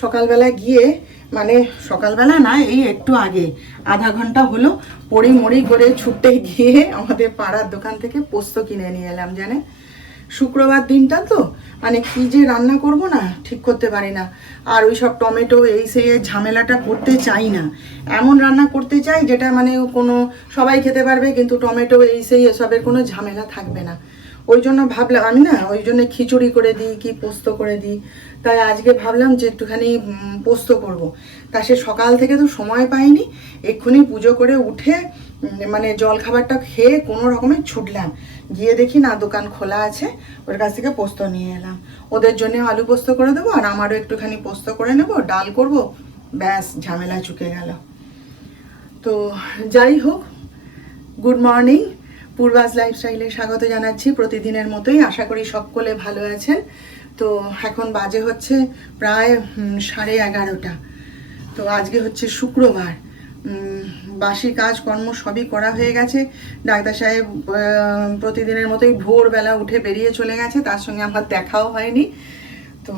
সকালবেলা গিয়ে, মানে সকালবেলা না, এই একটু আগে আধা ঘন্টা হলো পড়ি মড়ি করে ছুটতে গিয়ে আমাদের পাড়ার দোকান থেকে পোস্ত কিনে নিয়ে এলাম। জানেন, শুক্রবার দিনটা তো মানে কি যে রান্না করব না ঠিক করতে পারি না। আর ওই সব টমেটো এই সেই ঝামেলাটা করতে চাই না। এমন রান্না করতে চাই যেটা মানে কোনো সবাই খেতে পারবে, কিন্তু টমেটো এই সেই এসবের কোনো ঝামেলা থাকবে না। ওই জন্য ভাবলাম আমি না, ওই জন্য খিচুড়ি করে দিই কি পোস্ত করে দিই। তাই আজকে ভাবলাম যে একটুখানি পোস্ত করব। তা সে সকাল থেকে তো সময় পাইনি, এক্ষুনি পুজো করে উঠে মানে জল খাবারটা খেয়ে কোনো রকমে ছুটলাম, গিয়ে দেখি না দোকান খোলা আছে, ওর কাছ থেকে পোস্ত নিয়ে এলাম। ওদের জন্য আলু পোস্ত করে দেবো, আর আমারও একটুখানি পোস্ত করে নেব, ডাল করব, ব্যাস ঝামেলা চুকে গেল। তো যাই হোক, গুড মর্নিং, পূর্বাস লাইফস্টাইলে স্বাগত জানাচ্ছি প্রতিদিনের মতোই। আশা করি সকলে ভালো আছেন। তো এখন বাজে হচ্ছে প্রায় 11:30। তো আজকে হচ্ছে শুক্রবার, বাসি কাজকর্ম সবই করা হয়ে গেছে। ডাক্তার সাহেব প্রতিদিনের মতোই ভোরবেলা উঠে বেরিয়ে চলে গেছে, তার সঙ্গে আমার দেখাও হয়নি। তো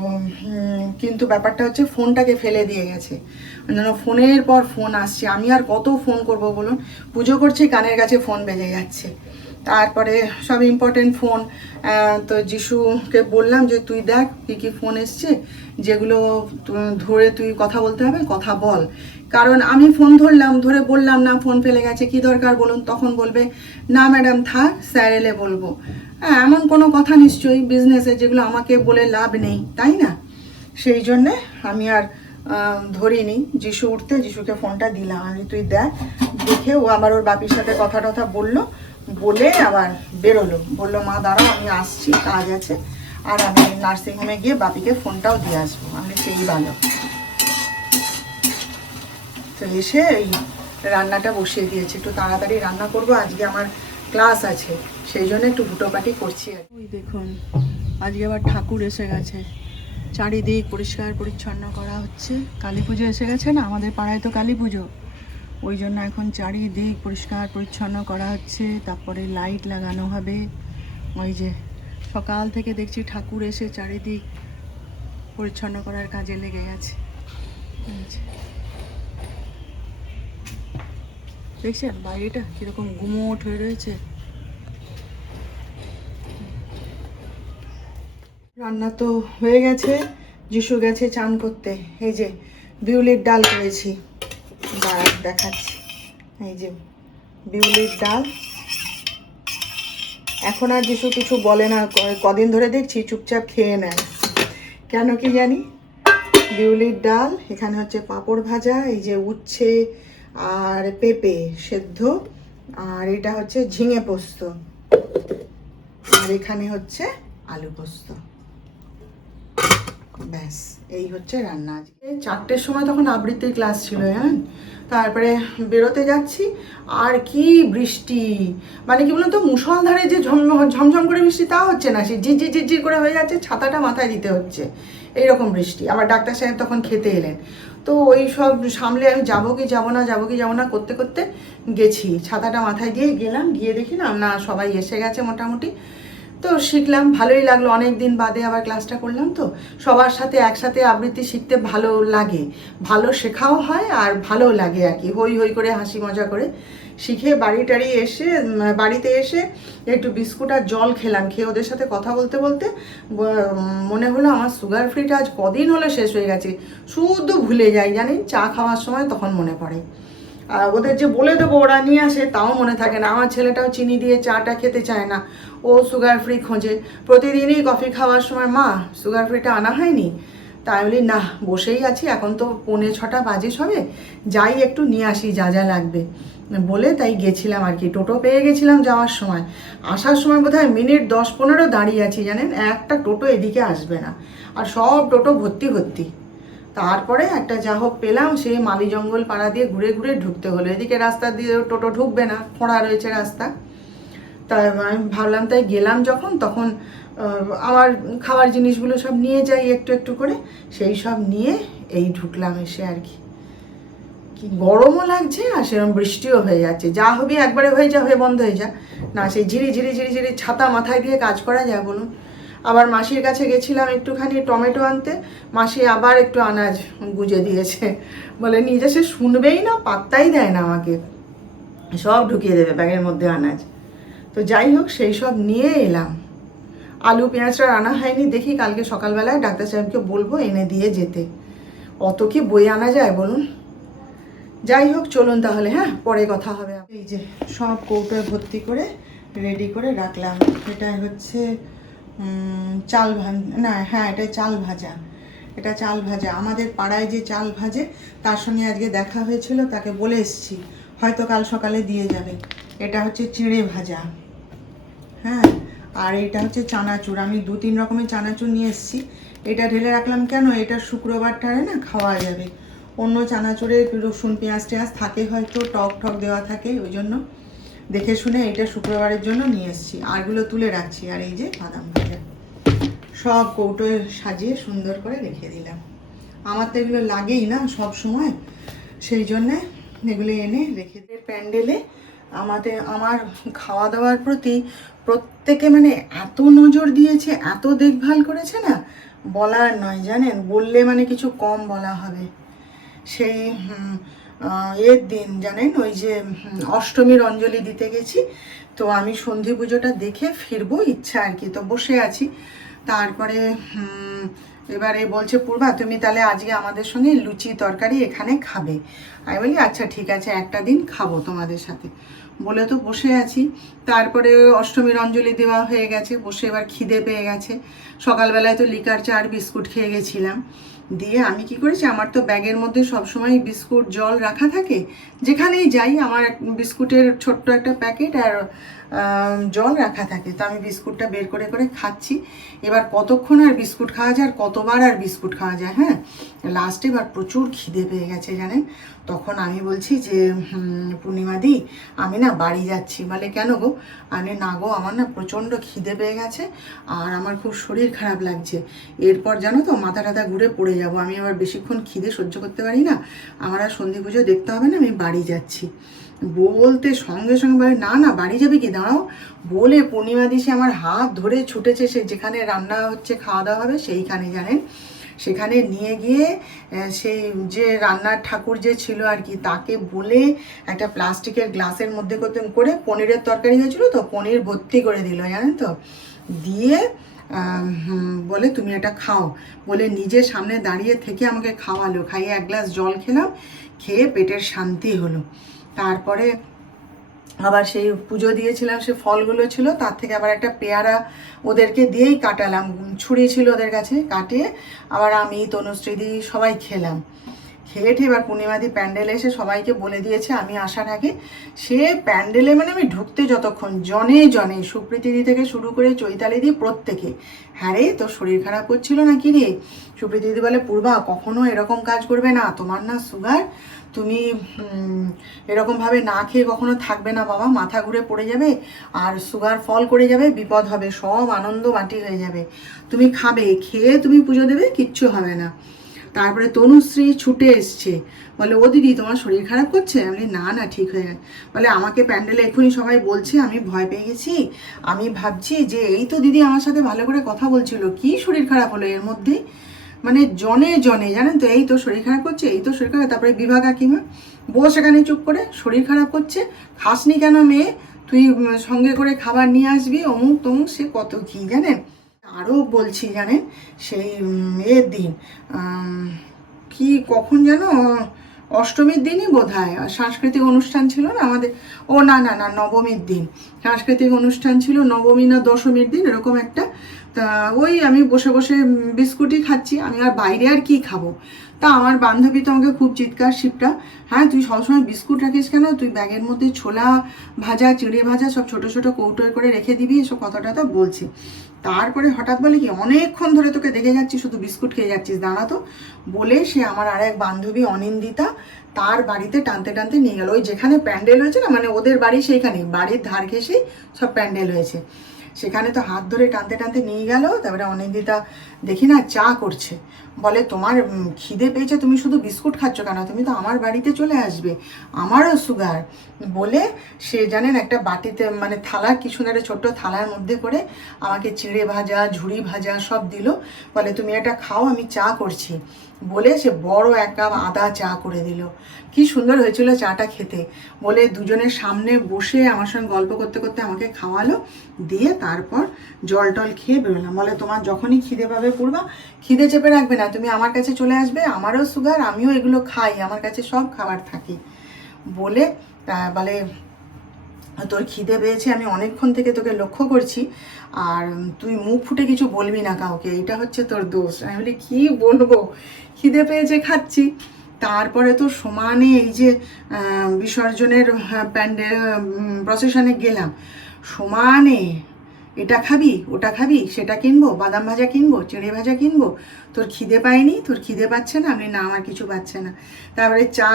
কিন্তু ব্যাপারটা হচ্ছে ফোনটাকে ফেলে দিয়ে গেছে, যেন ফোনের পর ফোন আসছে। আমি আর কত ফোন করব বলুন, পুজো করছি কানের কাছে ফোন বেজে যাচ্ছে। তারপরে সব ইম্পর্টেন্ট ফোন। তো যিশুকে বললাম যে তুই দেখ কী কী ফোন এসছে, যেগুলো ধরে তুই কথা বলতে হবে কথা বল। কারণ আমি ফোন ধরলাম, ধরে বললাম না ফোন ফেলে গেছে, কি দরকার বলুন, তখন বলবে না ম্যাডাম থাক, স্যার এলে বলবো। হ্যাঁ, এমন কোনো কথা নিশ্চয়ই বিজনেসে যেগুলো আমাকে বলে লাভ নেই, তাই না? সেই জন্যে আমি আর ধরিনি। যিশু উঠতে যিশুকে ফোনটা দিলাম, আমি তুই দেখ। দেখে ও আবার ওর বাপির সাথে কথা টথা বললো, বলে আবার বেরোলো, বললো মা দাঁড়াও আমি আসছি, কাজ আছে, আর আমি নার্সিংহোমে গিয়ে বাপিকে ফোনটাও দিয়ে আসবো। আমি সেই ভালো। তো এসে এই রান্নাটা বসিয়ে দিয়েছি, একটু তাড়াতাড়ি রান্না করব, আজকে আমার ক্লাস আছে, সেই জন্য একটু হুটোপাটি করছি। ওই দেখুন, আজকে আবার ঠাকুর এসে গেছে, চারিদিক পরিষ্কার পরিচ্ছন্ন করা হচ্ছে। কালী পুজো এসে গেছে না, আমাদের পাড়ায় তো কালী পুজো, ওই জন্য এখন চারিদিক পরিষ্কার পরিচ্ছন্ন করা হচ্ছে। তারপরে লাইট লাগানো হবে। ওই যে সকাল থেকে দেখছি ঠাকুর এসে চারিদিক পরিচ্ছন্ন করার কাজে লেগে গেছে। দেখছেন বাইরেটা কিরকম গুমোট হয়ে রয়েছে। রান্না তো হয়ে গেছে, যিশু গেছে চান করতে। এই যে বিউলির ডাল করেছি, দেখাচ্ছি। এই যে বিউলির ডাল। এখন আর যিশু কিছু বলে না, কদিন ধরে দেখছি চুপচাপ খেয়ে নেয়, কেন কি জানি। বিউলির ডাল, এখানে হচ্ছে পাঁপড় ভাজা, এই যে উচ্ছে আর পেঁপে সেদ্ধ, আর এটা হচ্ছে ঝিঙে পোস্ত, আর এখানে হচ্ছে আলু পোস্ত। ব্যাস এই হচ্ছে রান্না। আজকে 4টের সময় তখন আবৃত্তির ক্লাস ছিল, হ্যাঁ। তারপরে বেরোতে যাচ্ছি, আর কি বৃষ্টি, মানে কি বলুন তো, মুষলধারে যে ঝমঝম করে বৃষ্টি তা হচ্ছে না, সে ঝিরঝির ঝিরঝির করে হয়ে যাচ্ছে, ছাতাটা মাথায় দিতে হচ্ছে, এইরকম বৃষ্টি। আবার ডাক্তার সাহেব তখন খেতে এলেন, তো ওই সব সামলে আমি যাবো কি যাবো না করতে করতে গেছি, ছাতাটা মাথায় দিয়ে গেলাম, গিয়ে দেখি না সবাই এসে গেছে মোটামুটি। তো শিখলাম, ভালোই লাগলো, অনেক দিন বাদে আবার ক্লাসটা করলাম। তো সবার সাথে একসাথে আবৃত্তি শিখতে ভালো লাগে, ভালো শেখাও হয় আর ভালো লাগে আর কি, হই হই করে হাসি মজা করে শিখে বাড়িতে এসে একটু বিস্কুট আর জল খেলাম। খেয়ে ওদের সাথে কথা বলতে বলতে মনে হলো আমার সুগার ফ্রিটা আজ কদিন হলো শেষ হয়ে গেছে, শুধু ভুলে যাই জানি, চা খাওয়ার সময় তখন মনে পড়ে। ওদের যে বলে দেবো ওরা নিয়ে আসে, তাও মনে থাকে না। আমার ছেলেটাও চিনি দিয়ে চাটা খেতে চায় না, ও সুগার ফ্রি খোঁজে। প্রতিদিনই কফি খাওয়ার সময় মা সুগার ফ্রিটা আনা হয়নি, তাই বলি না, বসেই আছি, এখন তো 5:45 বাজে সবে, যাই একটু নিয়ে আসি যা যা লাগবে বলে, তাই গেছিলাম আর কি। টোটো পেয়ে গেছিলাম যাওয়ার সময়, আসার সময় বোধহয় মিনিট 10-15 দাঁড়িয়ে আছি জানেন, একটা টোটো এদিকে আসবে না, আর সব টোটো ভর্তি। তারপরে একটা যা হোক পেলাম, সেই মালি জঙ্গল পাড়া দিয়ে ঘুরে ঘুরে ঢুকতে হলো, এদিকে রাস্তা দিয়ে টোটো ঢুকবে না, খোঁড়া রয়েছে রাস্তা। তাই আমি ভাবলাম, তাই গেলাম যখন, তখন আমার খাবার জিনিসগুলো সব নিয়ে যাই একটু একটু করে, সেই সব নিয়ে এই ঢুকলাম এসে আর কি। কি গরমও লাগছে আর সেরকম বৃষ্টিও হয়ে যাচ্ছে, যা হবে একবারে হয়ে বন্ধ হয়ে যা না, সেই ঝিরি ছাতা মাথায় দিয়ে কাজ করা যায় বলুন। আবার মাসির কাছে গেছিলাম একটুখানি টমেটো আনতে, মাসি আবার একটু আনাজ গুজে দিয়েছে, বলে নিজে সে শুনবেই না, পাত্তাই দেয় না আমাকে, সব ঢুকিয়ে দেবে ব্যাগের মধ্যে আনাজ। তো যাই হোক সেই সব নিয়ে এলাম। আলু পেঁয়াজটা আনা হয়নি, দেখি কালকে সকালবেলায় ডাক্তার সাহেবকে বলবো এনে দিয়ে যেতে। অত কি বই আনা যায় বলুন? যাই হোক চলুন তাহলে, হ্যাঁ পরে কথা হবে। এই যে সব কৌটোয় ভর্তি করে রেডি করে রাখলাম। এটা হচ্ছে চাল না, হ্যাঁ এটা চাল ভাজা, এটা চাল ভাজা। আমাদের পাড়ায় যে চাল ভাজে তার সঙ্গে আজকে দেখা হয়েছিল, তাকে বলে এসেছি হয়তো কাল সকালে দিয়ে যাবে। এটা হচ্ছে চিঁড়ে ভাজা, হ্যাঁ। আর এটা হচ্ছে চানাচুর, আমি 2-3 রকমের চানাচুর নিয়ে এসেছি। এটা ঢেলে রাখলাম কেন, এটা শুক্রবারটারে না খাওয়া যাবে। অন্য চানাচুরে রসুন পেঁয়াজ টেয়াজ থাকে, হয়তো টক ঠক দেওয়া থাকে, ওই জন্য দেখে শুনে এটা শুক্রবারের জন্য নিয়ে এসেছি। আরগুলো তুলে রাখছি। আর এই যে বাদাম ভাজা, সব কৌটোয় সাজিয়ে সুন্দর করে রেখে দিলাম। আমার তো এগুলো লাগেই না সব সময়, সেই জন্যে এগুলো এনে রেখে দিয়ে প্যান্ডেলে আমার খাওয়া দাওয়ার প্রতি প্রত্যেকে মানে এত নজর দিয়েছে, এত দেখভাল করেছে না, বলার নয় জানেন। বললে মানে কিছু কম বলা হবে। সেই এর দিন জানেন, ওই যে অষ্টমীর অঞ্জলি দিতে গেছি, তো আমি সন্ধি পুজোটা দেখে ফিরবো ইচ্ছা আর কি, তো বসে আছি। তারপরে এবারে বলছে পূর্বা তুমি তাহলে আজকে আমাদের সঙ্গে লুচি তরকারি এখানে খাবে। আমি বলি আচ্ছা ঠিক আছে, একটা দিন খাবো তোমাদের সাথে, বলে তো বসে আছি। তারপরে অষ্টমীর অঞ্জলি দেওয়া হয়ে গেছে, বসে এবার খিদে পেয়ে গেছে। সকালবেলায় তো লিকার চা আর বিস্কুট খেয়ে গেছিলাম। দিয়ে আমি কি করেছি, আমার তো ব্যাগের মধ্যে সবসময় বিস্কুট জল রাখা থাকে, যেখানেই যাই আমার বিস্কুটের ছোট্ট একটা প্যাকেট আর জল রাখা থাকে। তো আমি বিস্কুটটা বের করে করে খাচ্ছি। এবার কতক্ষণ আর বিস্কুট খাওয়া যায়, আর কতবার আর বিস্কুট খাওয়া যায়, হ্যাঁ। লাস্টে এবার প্রচুর খিদে পেয়ে গেছে জানেন। তখন আমি বলছি যে পূর্ণিমাদি আমি না বাড়ি যাচ্ছি। বলে কেন গো? আমি না গো, আমার না প্রচণ্ড খিদে পেয়ে গেছে আর আমার খুব শরীর খারাপ লাগছে। এরপর জানো তো মাথা টাথা ঘুরে পড়ে যাব, আমি আবার বেশিক্ষণ খিদে সহ্য করতে পারি না, আমার আর সন্ধি পুজো দেখতে হবে না, আমি বাড়ি যাচ্ছি। বলতে সঙ্গে সঙ্গে বলে না না বাড়ি যাবে কি, দাঁড়াও। বলে পূর্ণিমা দিশে আমার হাত ধরে ছুটেছে সে যেখানে রান্না হচ্ছে খাওয়া দাওয়া হবে সেইখানে জানেন। সেখানে নিয়ে গিয়ে সেই যে রান্নার ঠাকুর যে ছিল আর কি, তাকে বলে একটা প্লাস্টিকের গ্লাসের মধ্যে করে পনিরের তরকারি হয়েছিল তো, পনির ভর্তি করে দিল জানেন তো। দিয়ে বলে তুমি এটা খাও, বলে নিজের সামনে দাঁড়িয়ে থেকে আমাকে খাওয়ালো। খাইয়ে 1 গ্লাস জল খেলাম, খেয়ে পেটের শান্তি হলো। তারপরে আবার সেই পুজো দিয়েছিলাম, সে ফলগুলো ছিল, তার থেকে আবার একটা পেয়ারা ওদেরকে দিয়েই কাটালাম, ছুরি ছিল ওদের কাছে, কাটিয়ে আবার আমি তনুশ্রীদি সবাই খেলাম। খেয়ে এবার পূর্ণিমাদি প্যান্ডেলে এসে সবাইকে বলে দিয়েছে আমি আসার আগে। সে প্যান্ডেলে মানে আমি ঢুকতে যতক্ষণ জনে জনে সুপ্রীতিদি থেকে শুরু করে চৈতালিদি প্রত্যেকে, হ্যাঁ রে তোর শরীর খারাপ করছিল না কি রে? সুপ্রীতিদি বলে পূর্বা কখনো এরকম কাজ করবে না, তোমার না সুগার, তুমি এরকমভাবে না খেয়ে কখনো থাকবে না বাবা, মাথা ঘুরে পড়ে যাবে আর সুগার ফল করে যাবে, বিপদ হবে, সব আনন্দ মাটি হয়ে যাবে। তুমি খাবে, খেয়ে তুমি পুজো দেবে, কিচ্ছু হবে না। তারপরে তনুশ্রী ছুটে এসছে, বলে ও দিদি তোমার শরীর খারাপ করছে? আমি বলি না না ঠিক হয়ে গেছে। বলে আমাকে প্যান্ডেলে এক্ষুনি সবাই বলছে, আমি ভয় পেয়ে গেছি, আমি ভাবছি যে এই তো দিদি আমার সাথে ভালো করে কথা বলছিল, কি শরীর খারাপ হলো এর মধ্যেই, মানে জনে জনে জানেন তো, এই তো শরীর খারাপ করছে, এই তো শরীর খারাপ। তারপরে বিভা কাকিমা বস এখানে চুপ করে, শরীর খারাপ করছে খাসনি কেন মেয়ে, তুই সঙ্গে করে খাবার নিয়ে আসবি, অমুক তমুক, সে কত কি জানেন। আরও বলছি জানেন, সেই এর দিন কি কখন যেন অষ্টমীর দিনই বোধহয় সাংস্কৃতিক অনুষ্ঠান ছিল না আমাদের, ও না না না নবমীর দিন সাংস্কৃতিক অনুষ্ঠান ছিল, নবমী না দশমীর দিন এরকম একটা। তা ওই আমি বসে বসে বিস্কুটই খাচ্ছি, আমি আর বাইরে আর কি খাবো। তা আমার বান্ধবী তো আমাকে খুব চিৎকার শিপটা, হ্যাঁ তুই সবসময় বিস্কুট রাখিস কেন, তুই ব্যাগের মধ্যে ছোলা ভাজা চিড়ে ভাজা সব ছোটো ছোটো কৌটোয় করে রেখে দিবি, এসব কথাটা তো বলছি। তারপরে হঠাৎ বলে কি অনেকক্ষণ ধরে তোকে দেখে যাচ্ছি শুধু বিস্কুট খেয়ে যাচ্ছিস, দাঁড়া তো। বলে সে আমার আর এক বান্ধবী অনিন্দিতা তার বাড়িতে টানতে টানতে নিয়ে গেল, ওই যেখানে প্যান্ডেল হয়েছে না, মানে ওদের বাড়ি সেইখানে, বাড়ির ধার ঘেঁষেই সব প্যান্ডেল হয়েছে, সেখানে তো হাত ধরে টানতে টানতে নিয়ে গেল। তারপরে অনিন্দিতা দেখি না চা করছে। বলে তোমার খিদে পেয়েছে, তুমি শুধু বিস্কুট খাচ্ছ কেন, তুমি তো আমার বাড়িতে চলে আসবে, আমারও সুগার। বলে সে জানেন একটা বাটিতে মানে থালার কি সুন্দর একটা ছোট্ট থালার মধ্যে করে আমাকে চিড়ে ভাজা ঝুড়ি ভাজা সব দিল। বলে তুমি এটা খাও, আমি চা করছি। বলে সে বড় এক কাপ আদা চা করে দিল। কি সুন্দর হয়েছিল চাটা খেতে। বলে দুজনের সামনে বসে আমার সঙ্গে গল্প করতে করতে আমাকে খাওয়ালো, দিয়ে তারপর জল টল খেয়ে বেরোলাম। বলে তোমার যখনই খিদে পাবে পূর্বা, খিদে চেপে রাখবে না, তুমি আমার কাছে চলে আসবে, আমারও সুগার, আমিও এগুলো খাই, আমার কাছে সব খাবার থাকে। বলে বলে তোর খিদে পেয়েছে, আমি অনেকক্ষণ থেকে তোকে লক্ষ্য করছি, আর তুই মুখ ফুটে কিছু বলবি না কাউকে, এটা হচ্ছে তোর দোষ। আমি বলি কী বলবো, খিদে পেয়েছে খাচ্ছি। তারপরে তো সমানে এই যে বিসর্জনের প্যান্ডেল প্রসেশনে গেলাম, সমানে এটা খাবি ওটা খাবি, সেটা কিনবো, বাদাম ভাজা কিনবো, চিড়ে ভাজা কিনবো, তোর খিদে পায়নি, তোর খিদে পাচ্ছে না? আমি না, আমার কিছু পাচ্ছে না। তারপরে চা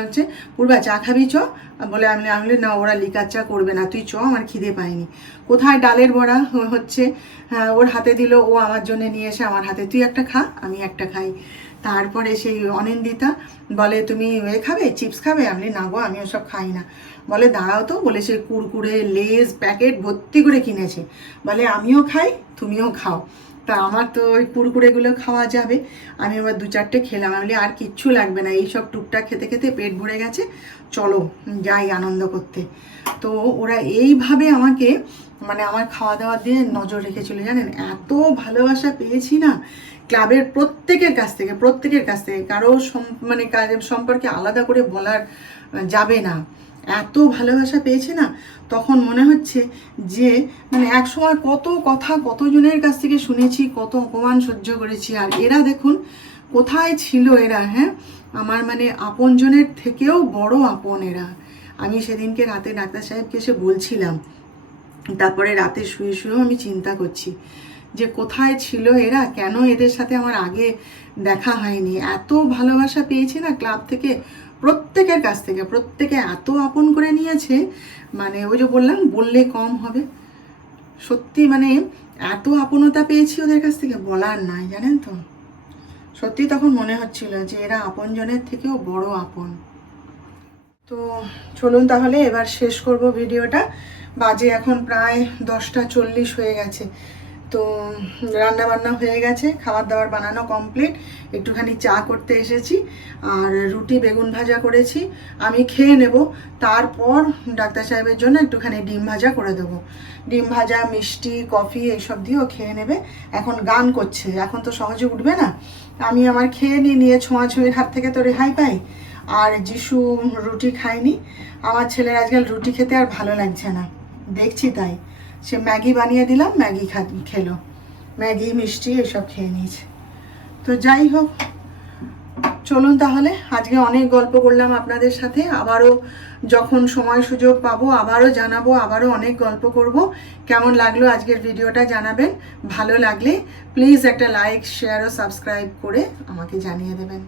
হচ্ছে, পূর্বা চা খাবি চ। বলে আমি না, ওরা লিকার চা করবে না, তুই চ, আমার খিদে পায়নি। কোথায় ডালের বড়া হচ্ছে, ওর হাতে দিল, ও আমার জন্য নিয়ে এসে আমার হাতে, তুই একটা খা, আমি একটা খাই। তারপরে সেই অনিন্দিতা বলে তুমি এ খাবে, চিপস খাবে? আমি না গো, আমি ওসব খাই না। বলে দাঁড়াও তো, বলে সে কুরকুরে লেজ প্যাকেট ভর্তি করে কিনেছে। বলে আমিও খাই, তুমিও খাও। তা আমার তো ওই কুরকুরেগুলো খাওয়া যাবে, আমি আবার 2-4টে খেলাম। আমি বলি আর কিচ্ছু লাগবে না, এইসব টুকটাক খেতে খেতে পেট ভরে গেছে, চলো যাই আনন্দ করতে। তো ওরা এইভাবে আমাকে মানে আমার খাওয়া দাওয়া দিয়ে নজর রেখেছিল জানেন। এত ভালোবাসা পেয়েছি না ক্লাবের প্রত্যেকের কাছ থেকে, কারো মানে কাজের সম্পর্কে আলাদা করে বলার যাবে না, এত ভালোবাসা পেয়েছে না। তখন মনে হচ্ছে যে মানে এক সময় কত কথা কতজনের কাছ থেকে শুনেছি, কত অপমান সহ্য করেছি, আর এরা দেখুন কোথায় ছিল এরা। হ্যাঁ, আমার মানে আপনজনের থেকেও বড় আপন এরা। আমি সেদিনকে রাতে ডাক্তার সাহেবকে এসে বলছিলাম, তারপরে রাতে শুয়ে শুয়েও আমি চিন্তা করছি যে কোথায় ছিল এরা, কেন এদের সাথে আমার আগে দেখা হয়নি। এত ভালোবাসা পেয়েছি না ক্লাব থেকে, প্রত্যেকের কাছ থেকে, প্রত্যেকে এত আপন করে নিয়েছে, মানে ওই যে বললাম বললে কম হবে। সত্যি মানে এত আপনতা পেয়েছি ওদের কাছ থেকে বলার নাই, জানেন তো। সত্যি তখন মনে হচ্ছিল যে এরা আপনজনের থেকেও বড় আপন। তো চলুন তাহলে এবার শেষ করব ভিডিওটা। বাজে এখন প্রায় 10টা 40 হয়ে গেছে। তো রান্না বান্না হয়ে গেছে, খাবার দাবার বানানো কমপ্লিট, একটুখানি চা করতে এসেছি, আর রুটি বেগুন ভাজা করেছি, আমি খেয়ে নেব। তারপর ডাক্তার সাহেবের জন্য একটুখানি ডিম ভাজা করে দেবো। ডিম ভাজা মিষ্টি কফি এইসব দিয়েও খেয়ে নেবে। এখন গান করছে, এখন তো সহজে উঠবে না। আমি আমার খেয়ে নিয়ে ছোঁয়াছুঁয়ির হাত থেকে তো রেহাই পাই। আর যিশু রুটি খায়নি, আমার ছেলের আজকাল রুটি খেতে আর ভালো লাগছে না, দেখছি তাই। সে ম্যাগি বানিয়ে দিলাম, ম্যাগি খেলো, ম্যাগি মিষ্টি এসব খেয়ে নিয়েছে। তো যাই হোক, চলুন তাহলে, আজকে অনেক গল্প করলাম আপনাদের সাথে। আবারও যখন সময় সুযোগ পাবো আবারও জানাবো, আবারও অনেক গল্প করব। কেমন লাগলো আজকের ভিডিওটা জানাবেন। ভালো লাগলে প্লিজ একটা লাইক শেয়ার ও সাবস্ক্রাইব করে আমাকে জানিয়ে দেবেন।